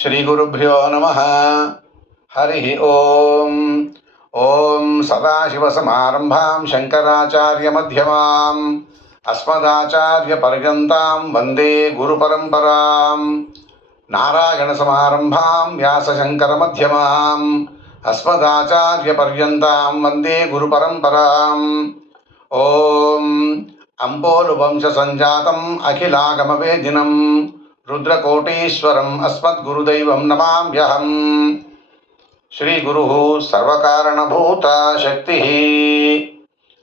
శ్రీగురుభ్యో నమః. హరి ఓం. ఓం సదాశివసమారంభాం శంకరాచార్యమధ్యమాం అస్మదాచార్యపర్యంతాం వందే గురుపరంపరాం. నారాయణసమారంభాం వ్యాసశంకరమధ్యమాం అస్మదాచార్యపర్యంతాం వందే గురుపరంపరాం. ఓం అంపోలు వంశసంజాతం అఖిలాగమవేదినం రుద్రకోటీశ్వరం అస్మద్గురుదైవం నమామ్యహం. శ్రీగురుః సర్వకారణభూత శక్తిః.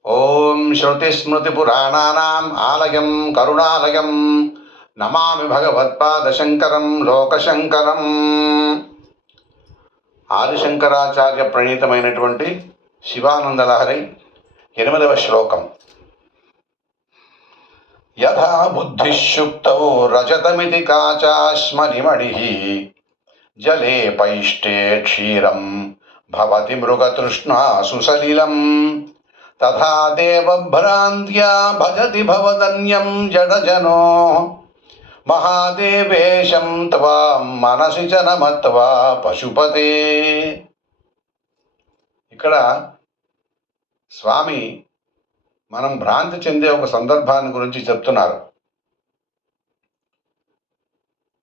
ఓం శ్రుతిస్మృతిపురాణానాం ఆలయం కరుణాలయం నమామి భగవత్పాదశంకరం లోకశంకరం. ఆదిశంకరాచార్య ప్రణీతమైనటువంటి శివానందలహరి 8వ శ్లోకం. యథా బుద్ధిశుక్తౌ రజతమితి కాచాశ్మనిమణిః జలే పైష్టే క్షీరం భవతి మృగతృష్ణాసు సలిలం తథా దేవభ్రాంత్యా భజతి భవదన్యం జడజనో మహాదేవేశం త్వాం మనసి చ నమత్వా పశుపతే. ఇక్కడ స్వామి మనం భ్రాంతి చెందే ఒక సందర్భాన్ని గురించి చెప్తున్నారు.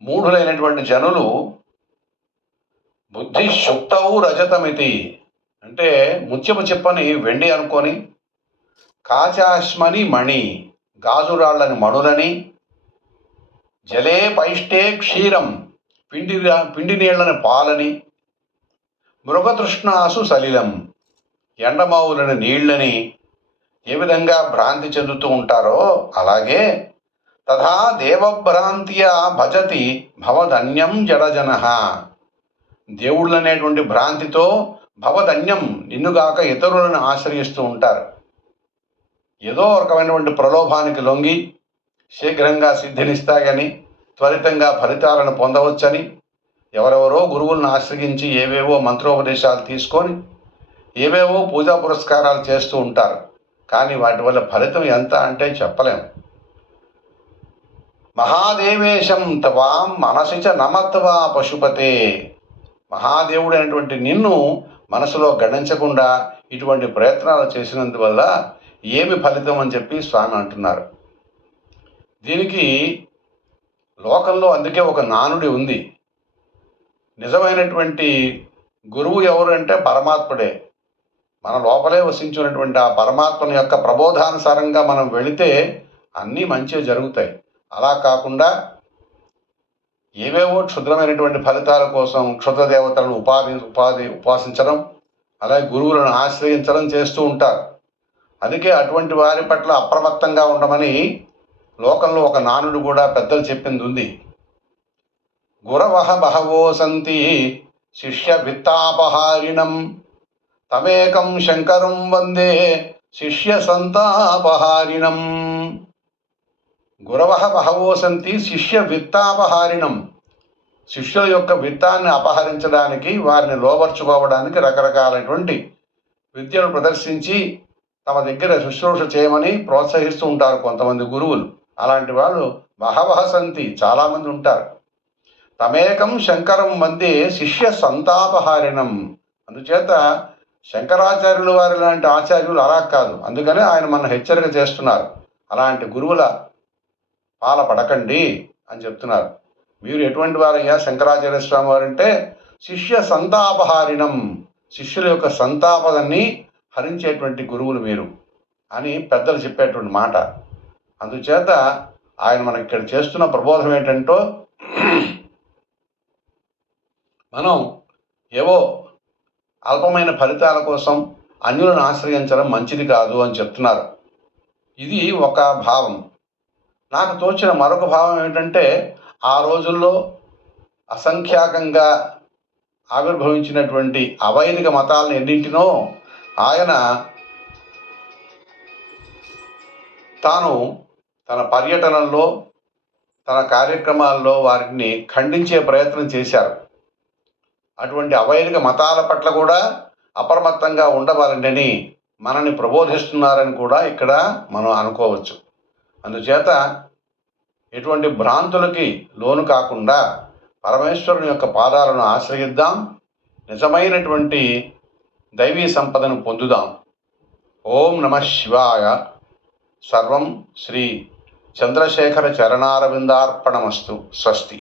మూఢులైనటువంటి జనులు బుద్ధి శుక్తవు రజతమితి అంటే ముత్యపు చెప్పని వెండి అనుకొని, కాచాశ్మని మణి గాజురాళ్ళని మణులని, జలే పైష్టే క్షీరం పిండి నీళ్లని పాలని, మృగతృష్ణాసు సలిలం ఎండమావులని నీళ్లని ఏ విధంగా భ్రాంతి చెందుతూ ఉంటారో అలాగే తథా దేవభ్రాంత్యా భజతి భవదన్యం జడజన. దేవుళ్ళనేటువంటి భ్రాంతితో భవదన్యం నిన్నుగాక ఇతరులను ఆశ్రయిస్తూ ఉంటారు. ఏదో రకమైనటువంటి ప్రలోభానికి లొంగి శీఘ్రంగా సిద్ధినిస్తాయని, త్వరితంగా ఫలితాలను పొందవచ్చని ఎవరెవరో గురువులను ఆశ్రయించి ఏవేవో మంత్రోపదేశాలు తీసుకొని ఏవేవో పూజా పురస్కారాలు చేస్తూ ఉంటారు. కానీ వాటి వల్ల ఫలితం ఎంత అంటే చెప్పలేం. మహాదేవేశం త్వాం మనసి చ నమత్వా పశుపతే. మహాదేవుడు అయినటువంటి నిన్ను మనసులో గణించకుండా ఇటువంటి ప్రయత్నాలు చేసినందువల్ల ఏమి ఫలితం అని చెప్పి స్వామి అంటున్నారు. దీనికి లోకంలో అందుకే ఒక నానుడి ఉంది. నిజమైనటువంటి గురువు ఎవరు అంటే పరమాత్ముడే. మన లోపలే వసించినటువంటి ఆ పరమాత్మని యొక్క ప్రబోధానుసారంగా మనం వెళితే అన్నీ మంచిగా జరుగుతాయి. అలా కాకుండా ఏవేవో క్షుద్రమైనటువంటి ఫలితాల కోసం క్షుద్ర దేవతలను ఉపాసించడం, అలాగే గురువులను ఆశ్రయించడం చేస్తూ ఉంటారు. అందుకే అటువంటి వారి పట్ల అప్రమత్తంగా ఉండమని లోకంలో ఒక నానుడు కూడా పెద్దలు చెప్పింది ఉంది. గురవః బహవో సంతి శిష్య విత్తాపహారిణం తమేకం శంకరం వందే శిష్య సంతాపహారిణం. గురవః బహవో సంతి శిష్య విత్తాపహారిణం. శిష్యుల యొక్క విత్తాన్ని అపహరించడానికి, వారిని లోబర్చుకోవడానికి రకరకాలైనటువంటి విద్యను ప్రదర్శించి తమ దగ్గర శుశ్రూష చేయమని ప్రోత్సహిస్తూ ఉంటారు కొంతమంది గురువులు. అలాంటి వాళ్ళు బహవః సంతి చాలామంది ఉంటారు. తమేకం శంకరం వందే శిష్య సంతాపహారిణం. అందుచేత శంకరాచార్యులు వారి లాంటి ఆచార్యులు అలా కాదు. అందుకనే ఆయన మన హెచ్చరిక చేస్తున్నారు, అలాంటి గురువుల పాల పడకండి అని చెప్తున్నారు. మీరు ఎటువంటి వారయ్యా శంకరాచార్య స్వామి వారంటే శిష్య సంతాపహారిణం, శిష్యుల యొక్క సంతాపదని హరించేటువంటి గురువులు మీరు అని పెద్దలు చెప్పేటువంటి మాట. అందుచేత ఆయన మనకి ఇక్కడ చేస్తున్న ప్రబోధం ఏంటంటో, మనం ఏవో అల్పమైన ఫలితాల కోసం అన్యులను ఆశ్రయించడం మంచిది కాదు అని చెప్తున్నారు. ఇది ఒక భావం. నాకు తోచిన మరొక భావం ఏమిటంటే, ఆ రోజుల్లో అసంఖ్యాకంగా ఆవిర్భవించినటువంటి అవైదిక మతాలను ఎన్నింటినో ఆయన తాను తన పర్యటనల్లో, తన కార్యక్రమాల్లో వారిని ఖండించే ప్రయత్నం చేశారు. అటువంటి అవైదిక మతాల పట్ల కూడా అప్రమత్తంగా ఉండవాలని మనని ప్రబోధిస్తున్నారని కూడా ఇక్కడ మనం అనుకోవచ్చు. అందుచేత ఎటువంటి భ్రాంతులకి లోను కాకుండా పరమేశ్వరుని యొక్క పాదాలను ఆశ్రయిద్దాం. నిజమైనటువంటి దైవీ సంపదను పొందుదాం. ఓం నమః శివాయ. సర్వం శ్రీ చంద్రశేఖర చరణారవిందార్పణమస్తు. స్వస్తి.